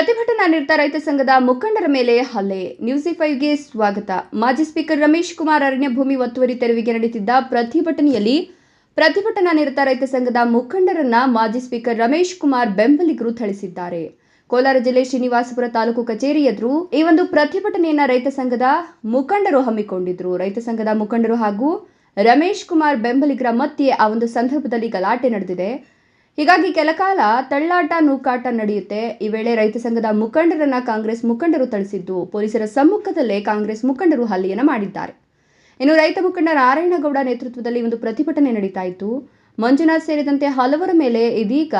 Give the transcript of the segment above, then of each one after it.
ಪ್ರತಿಭಟನಾ ನಿರತ ರೈತ ಸಂಘದ ಮುಖಂಡರ ಮೇಲೆ ಹಲ್ಲೆ. ನ್ಯೂಸ್ ಫೈವ್ಗೆ ಸ್ವಾಗತ. ಮಾಜಿ ಸ್ಪೀಕರ್ ರಮೇಶ್ ಕುಮಾರ್ ಅರಣ್ಯ ಭೂಮಿ ಒತ್ತುವರಿ ತೆರವಿಗೆ ನಡೆದಿದ್ದ ಪ್ರತಿಭಟನೆಯಲ್ಲಿ ಪ್ರತಿಭಟನಾ ನಿರತ ರೈತ ಸಂಘದ ಮುಖಂಡರನ್ನ ಮಾಜಿ ಸ್ಪೀಕರ್ ರಮೇಶ್ ಕುಮಾರ್ ಬೆಂಬಲಿಗರು ಥಳಿಸಿದ್ದಾರೆ. ಕೋಲಾರ ಜಿಲ್ಲೆ ಶ್ರೀನಿವಾಸಪುರ ತಾಲೂಕು ಕಚೇರಿ ಎದುರು ಈ ಒಂದು ಪ್ರತಿಭಟನೆಯನ್ನ ರೈತ ಸಂಘದ ಮುಖಂಡರು ಹಮ್ಮಿಕೊಂಡಿದ್ರು. ರೈತ ಸಂಘದ ಮುಖಂಡರು ಹಾಗೂ ರಮೇಶ್ ಕುಮಾರ್ ಬೆಂಬಲಿಗರ ಮಧ್ಯೆ ಆ ಒಂದು ಸಂದರ್ಭದಲ್ಲಿ ಗಲಾಟೆ ನಡೆದಿದೆ. ಹೀಗಾಗಿ ಕೆಲಕಾಲ ತಳ್ಳಾಟ ನೂಕಾಟ ನಡೆಯುತ್ತೆ. ಈ ವೇಳೆ ರೈತ ಸಂಘದ ಮುಖಂಡರನ್ನ ಕಾಂಗ್ರೆಸ್ ಮುಖಂಡರು ಥಳಿಸಿದ್ದು, ಪೊಲೀಸರ ಸಮ್ಮುಖದಲ್ಲೇ ಕಾಂಗ್ರೆಸ್ ಮುಖಂಡರು ಹಲ್ಲೆಯನ್ನ ಮಾಡಿದ್ದಾರೆ. ಇನ್ನು ರೈತ ಮುಖಂಡ ನಾರಾಯಣಗೌಡ ನೇತೃತ್ವದಲ್ಲಿ ಒಂದು ಪ್ರತಿಭಟನೆ ನಡೀತಾ ಇತ್ತು. ಮಂಜುನಾಥ್ ಸೇರಿದಂತೆ ಹಲವರ ಮೇಲೆ ಇದೀಗ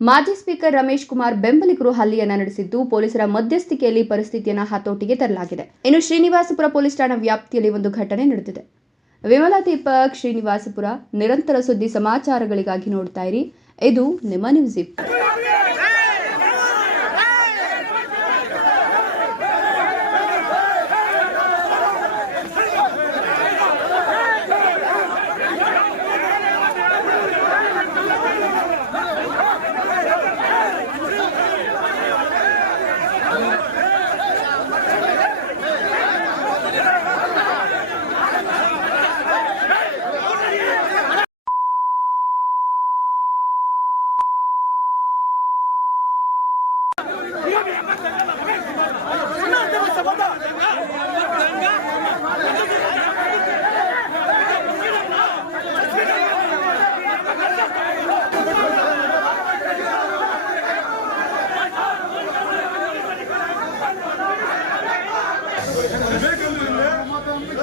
ಮಾಜಿ ಸ್ಪೀಕರ್ ರಮೇಶ್ ಕುಮಾರ್ ಬೆಂಬಲಿಗರು ಹಲ್ಲೆಯನ್ನ ನಡೆಸಿದ್ದು, ಪೊಲೀಸರ ಮಧ್ಯಸ್ಥಿಕೆಯಲ್ಲಿ ಪರಿಸ್ಥಿತಿಯನ್ನ ಹತೋಟಿಗೆ ತರಲಾಗಿದೆ. ಇನ್ನು ಶ್ರೀನಿವಾಸಪುರ ಪೊಲೀಸ್ ಠಾಣಾ ವ್ಯಾಪ್ತಿಯಲ್ಲಿ ಒಂದು ಘಟನೆ ನಡೆದಿದೆ. ವಿಮಲಾ ದೀಪಕ್ ಶ್ರೀನಿವಾಸಪುರ, ನಿರಂತರ ಸುದ್ದಿ ಸಮಾಚಾರಗಳಿಗಾಗಿ ನೋಡ್ತಾ ಇರಿ. ಇದು ನಿಮ್ಮ ನ್ಯೂಸ್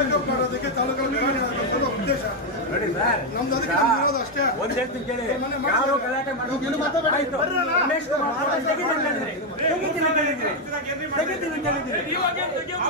ಬ್ರೇಕಪ್ ಮಾಡೋದಕ್ಕೆ ತಾಲೂಕಲ್ಲಿ ಘಟನೆ ಆಗೋದು ಉದ್ದೇಶ ನಮ್ದು ಅದಕ್ಕೆ ನಮ್ದು ಇರೋದು ಅಷ್ಟೇ ಒಂದ್ ಹೇಳ್ತೀನಿ ಕೇಳಿ ಯಾರು ಗಲಾಟೆ ಮಾಡೋದು ಆಯ್ತು ರಮೇಶ್ ಕುಮಾರ್ ಅವರು ತೆಗಿತೀನಿ ಹೇಳಿದ್ರಿ. ತೆಗಿತೀನಿ ಹೇಳಿದ್ರಿ. ತೆಗಿತೀನಿ ಹೇಳಿದ್ರಿ. ಇವ್ನು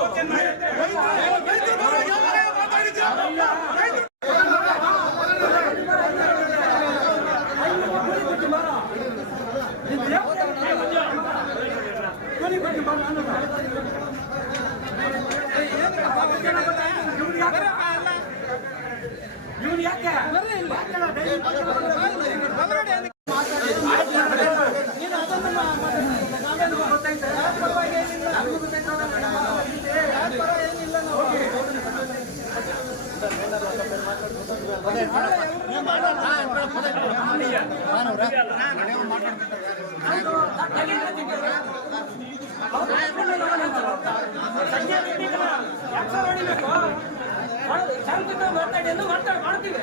ಮಾತಾಡಿ ಎಂದು ಮಾತಾಡ್ ಮಾಡ್ತೀವಿ.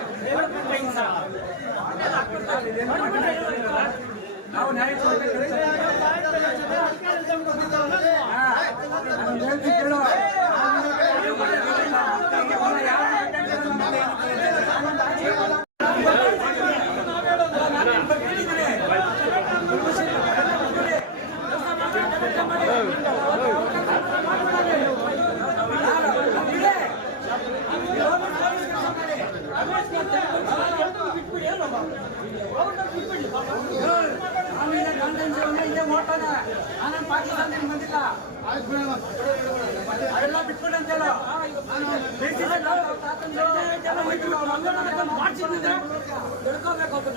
ನಾವು ನ್ಯಾಯ. ಓಟನ ನಾನು ಪಾಕಿಸ್ತಾನದಿಂದ ಬಂದಿಲ್ಲ? ಅವೆಲ್ಲ ಬಿಟ್ಬಿಡಿ ಅಂತ ಹೇಳು ಮಾಡ್ಸಿದ್ರೆ ಬೆಳ್ಕೋಬೇಕು ಒಬ್ಬ